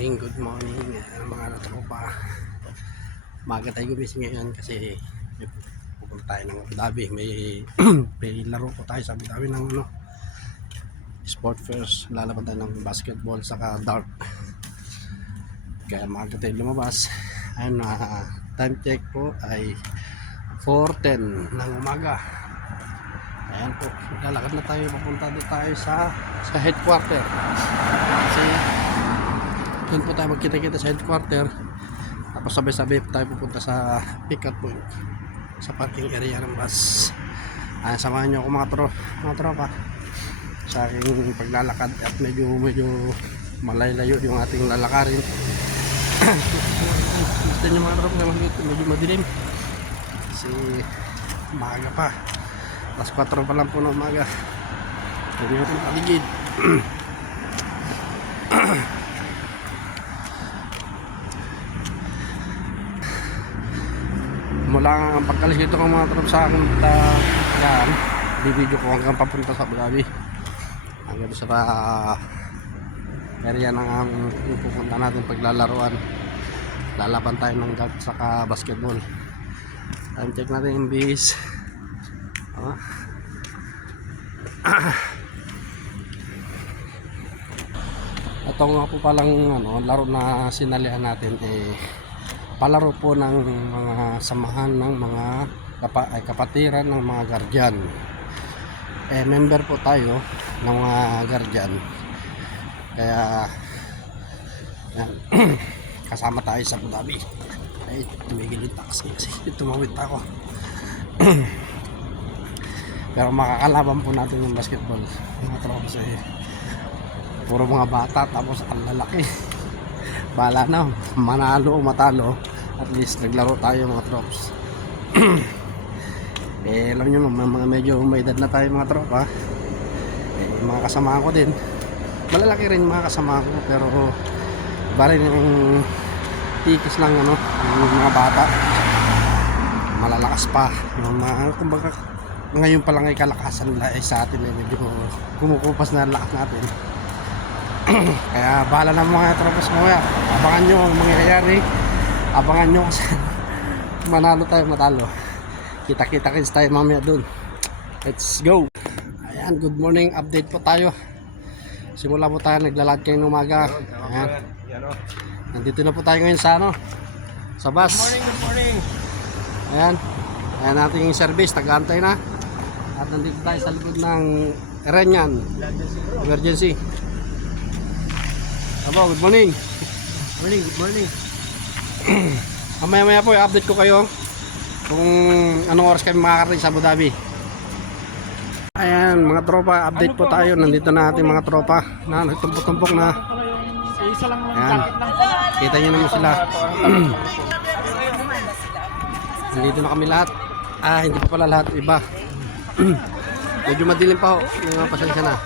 Good morning mga tropa. Maga tayo gumising ngayon kasi pupunta tayo ng Abu Dhabi. May laro po tayo sa Abu Dhabi ng sport first. Lalaban tayo ng basketball saka dart. Kaya maga tayo lumabas. Ayun, time check po ay 4:10 ng umaga. Ayan po, lalakad na tayo, papunta doon tayo sa headquarter. Kasi doon po tayo magkita-kita sa headquarter. Tapos sabay-sabay tayo pupunta sa pick-up point sa parking area ng bus. Ayan, samahan nyo ako mga tropa sa aking paglalakad at medyo malaylayo yung ating lalakarin. Gusto nyo mga tropa, medyo madilim kasi maaga pa. Alas 4 pa lang po ng umaga. Hindi natin paligid. Mula ang pagkalis dito ng mga tropa sa akin yan, di-video ko hanggang papunta sa Abu Dhabi. Hanggang sa area ng pupunta natin paglalaruan. Lalaban tayo ng dart saka basketball. Time check natin yung base. Ito nga po palang laro na sinalihan natin palaro po ng mga samahan ng mga kapatiran ng mga guardian. Member po tayo ng mga guardian. Kaya yan, kasama tayo sa Abu Dhabi. Ay, tumigil yung taxi kasi tumawid ako. Pero makakalaban po natin yung basketball mga tropa kasi puro mga bata tapos ang lalaki. Bahala na, manalo o matalo, at least naglaro tayo mga trops. Alam nyo mga medyo may edad na tayo mga tropa. Mga kasama ko din, malalaki rin mga kasama ko, pero iba rin yung tikis lang yung mga bata, malalakas pa yung mga, kumbaga ngayon pa lang ay kalakasan nila sa atin medyo kumukupas na lakas natin. Kaya bahala na mga tropas mamaya. Abangan nyo ang mangyayari. Abangan nyo kasi manalo tayo matalo. Kita-kita kins tayo mamaya dun. Let's go. Ayan, good morning. Update po tayo. Simula po tayo, naglalakad kayo ng umaga. Ayan. Nandito na po tayo ngayon sa sa bus. Good morning. Ayan. Ayan natin yung service. Tag-aantay na. At nandito tayo sa likod ng Renyan Emergency. Abo, good morning. Good morning. Mamaya po i-update ko kayo kung anong oras kami makakarating sa Abu Dhabi. Ayan mga tropa, update po tayo. Nandito na ating mga tropa na nagtumpok-tumpok na. Ayan, kita nyo naman sila. Nandito na kami lahat. Hindi pa pala lahat, iba. Medyo madilim pa ho. May mga pasensya na.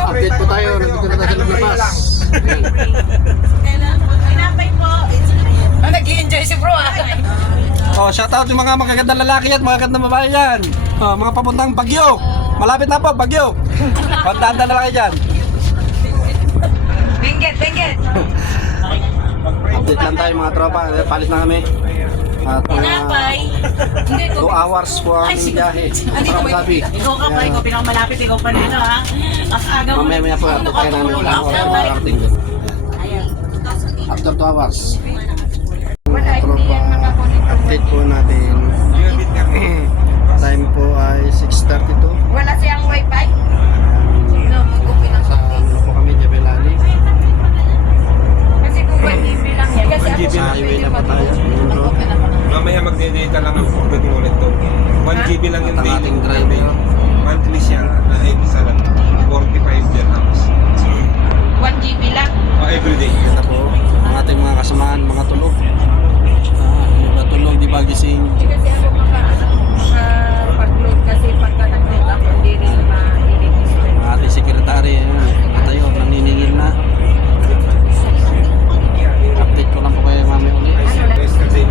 Update po tayo. Nandito na tayo sa lumabas. Nag-i-enjoy si bro Shoutout yung mga magagandang lalaki at magagandang babae yan. Mga papuntang Baguio. Malapit na po, Baguio. Pagdaan na lalaki dyan. Benguet. Update lang tayo mga tropa. Palit na kami. At 2 hours po ang biyahe. Abu Dhabi. Ikaw ka pa, ikaw pinakamalapit, ikaw pa nito ha. Mamaya po update tayo namin kung ano oras makakarating doon. After 2 hours. Mga tropa, update po natin. Time po ay 6:32. Wala siyang wifi? Sa po kami, Jebel Ali. Kasi kung 1 GB lang yan. Kasi ako Sa highway na pa tayo. Mamaya magde-data lang ang pagdating ulit to. 1 GB lang yung At ang daily. ating driver. Monthly siya na isa lang. 45 dirhams. 1 GB lang. Everyday. Ito po, ang ating mga kasamahan, mga tulog. Iba tulog, di ba gising? Kasi ako makapag-load kasi pagka nag-load ako, hindi rin ma-i-register. Ang ating sekretary, tayo, naniningil na. Update ko lang po kayo mamaya ulit. Best kasi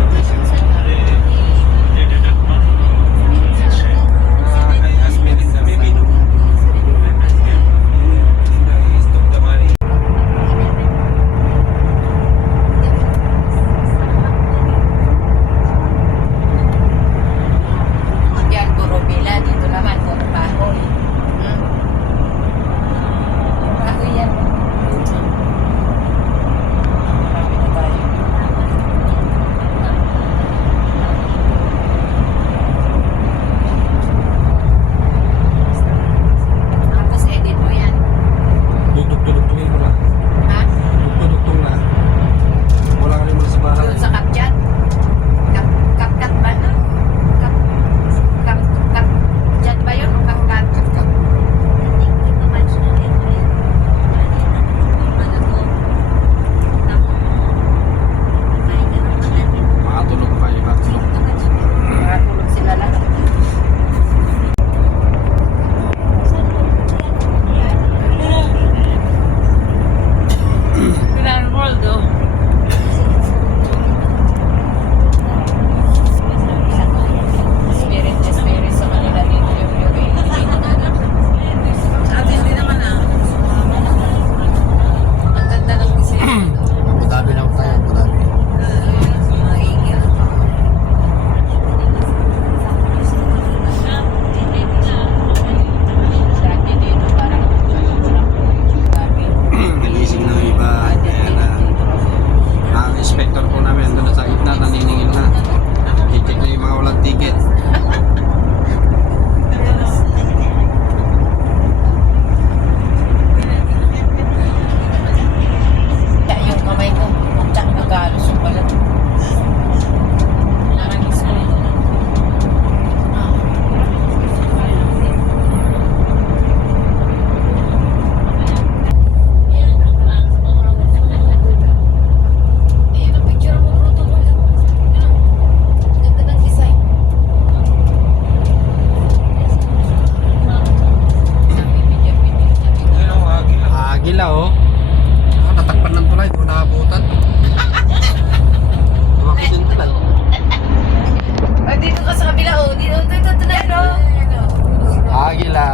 Agila.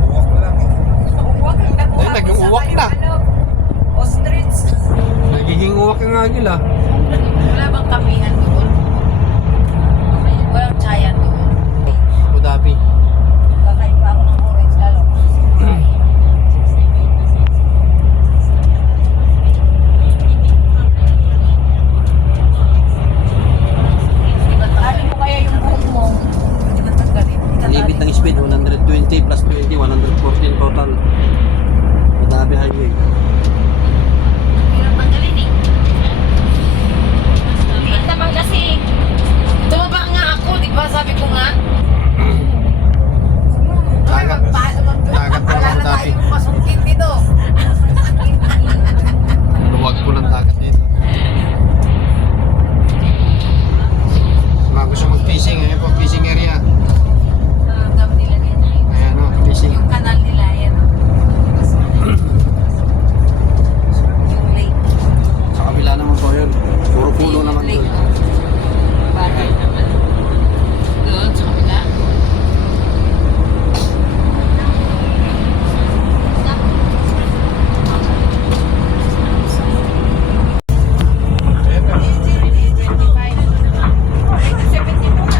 Buwak na lang. Uwak ang nakuha Ay, ko sa nag-uwak kayo, na. ano, ostrich. Nagiging uwak ang agila. Wala bang kamihan doon? Walang tsaya doon. Abu Dhabi. Kakain pa ako ng orange lalo. Alin mo kaya yung buhok mo? Hindi ba tanggalin? Limit ng speed 120 plus 20, 114 total. Abu Dhabi highway. Hirap tanggalin eh. Liit naman kasi. Tumaba nga ako, di ba? Sabi ko nga. Dagat. Dagat ng Wala Abu na Dhabi. tayong masungkit dito. Luwag po ng dagat dito. Mga gusto mag-fishing, ayan po, fishing area. Gam nila yan. Ayan o, fishing. Yung kanal nila yan. Yung lake. Sa kabila naman po yun. Puro puno naman Lake. doon. Bahay naman. Doon sa kabila. Ayan na. 70 mo na.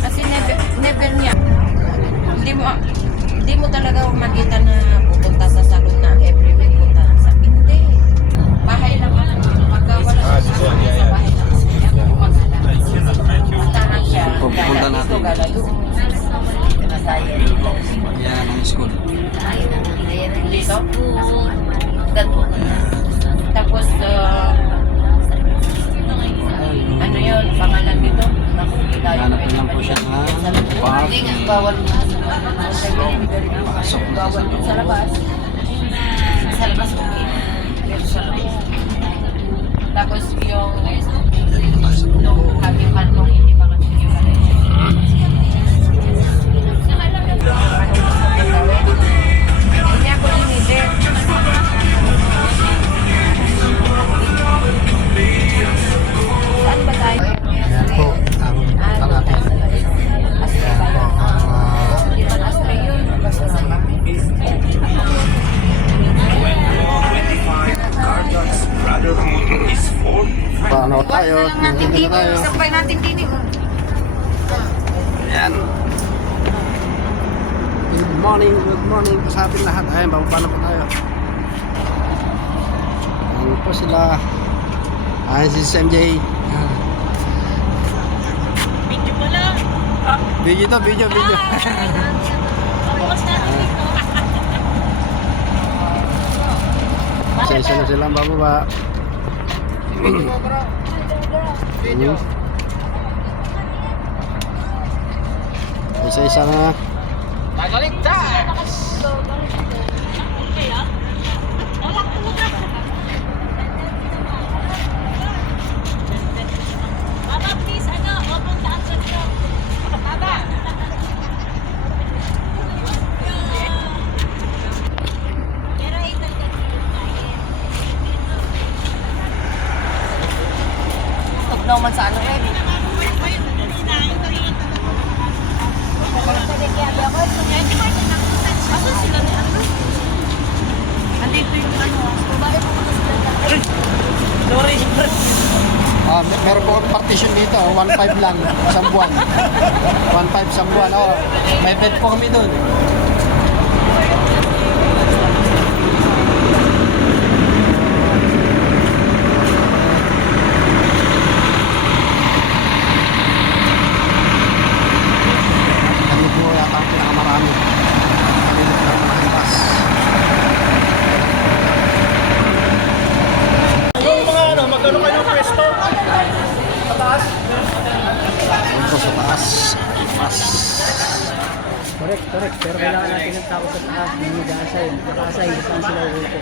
Kasi never niya. Hindi mo talaga makita na pupunta sa salon na every week punta sa hindi. Bahay lang ako. Pagka wala Ah, siya dito, sa yeah, yeah. bahay lang ako. Kaya gumagala. Puntahan siya. Pupunta Gala natin. dito, gala doon. Pinasaya. Ayan ang school. Ayan dito. Ganto. Tapos, ano yun, pangalan dito? Naku, Hanap na lang po siya ng park. Hindi nga, bawal mo. Pasok na Bawal mo sa labas. Sa labas, okay. Pero sa labas. Tapos yung nung kami pa nung hindi pa kami hiwalay. Hindi ako limited. Saan ba tayo? Ayan po, ang punta natin. Astray ba yun? Hindi man astray yun. Basta sa Paano tayo? Nandito na tayo. Sabay natin din eh. Ayan. Good morning sa ating lahat. Ayan, bababa na po tayo. Ayan po sila. Ayan si SMJ. Video mo lang. Video to, video. Bukas natin dito. Isa-isa na silang bababa. Video. Isa-isa na. Baba, please, open the answer ko. Baba. Pero ito Huwag naman sa ano rin. Asan sila ni ano? Andito yung ano. Babae po kasi sila. Sorry. Meron po akong partition dito, 1.5 lang, isang buwan. 1.5 isang buwan. Oh, may bed po kami doon. Kami po yata ang pinakamarami. Kami po ang makakas. Doon po sa taas. Correct. Pero kailangan natin ng tao sa taas, yung mag-a-assign. Naka-assign kung saan sila uupo.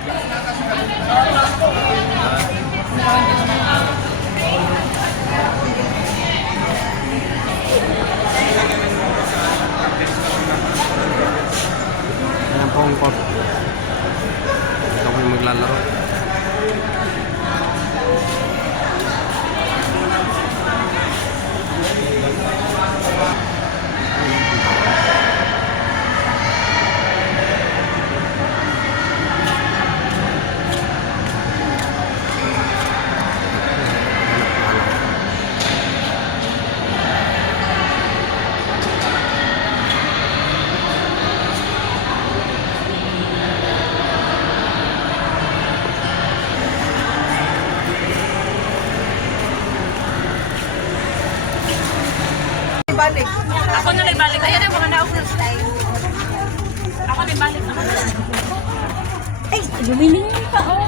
Ayan po ang court. Ito ko yung maglalaro. Lumiling ka, oh.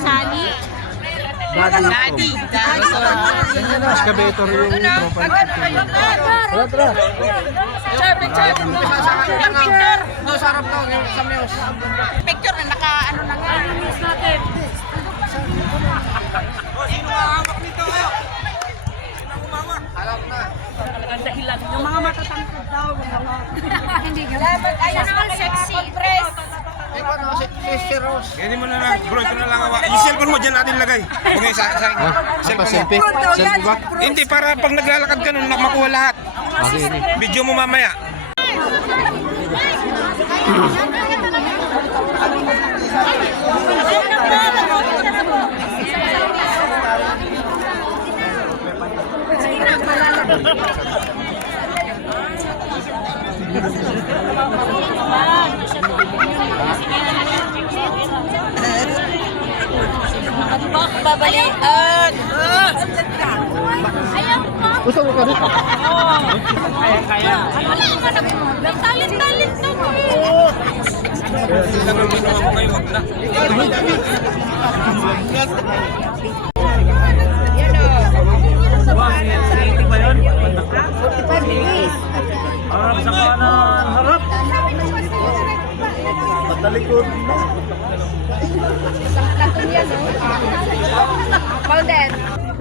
Sani. Excavator yung tropa. Tara, tara. Picture na naka ano na nga. Yung mga matatangkad daw, hindi dapat ayun naman sexy. Press. Hindi mo na bro, ito na lang awa. Yung cellphone mo dyan natin lagay. Huwag yung sa Apa, cellphone mo. selfie? Selfie ba? Hindi, para pag naglalakad ka nun, makuha lahat. Okay. Video mo mamaya. Babalian. Ayaw ko. Gusto mo ka dito? May talent na mo. Harap sa kanan, harap. Patalikod na. Pauden.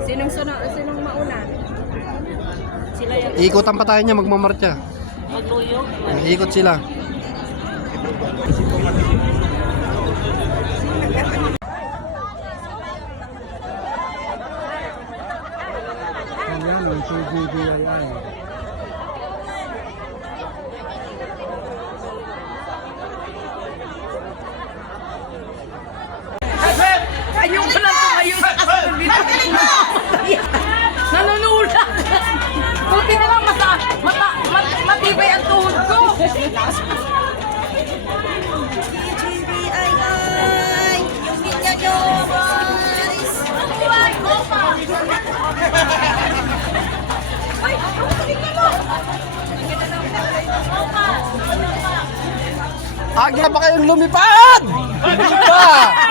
Sinong mauna? Sila yung Ikutan pa tayo niya, magmamarcha. magluyog. Ikot sila. Ayan, yung CGDII. Ayun ko lang tumayo sa kasunod dito. Nanunulat. Buti na lang matibay ang tuhod ko. Agad ba kayong lumipad? Ba?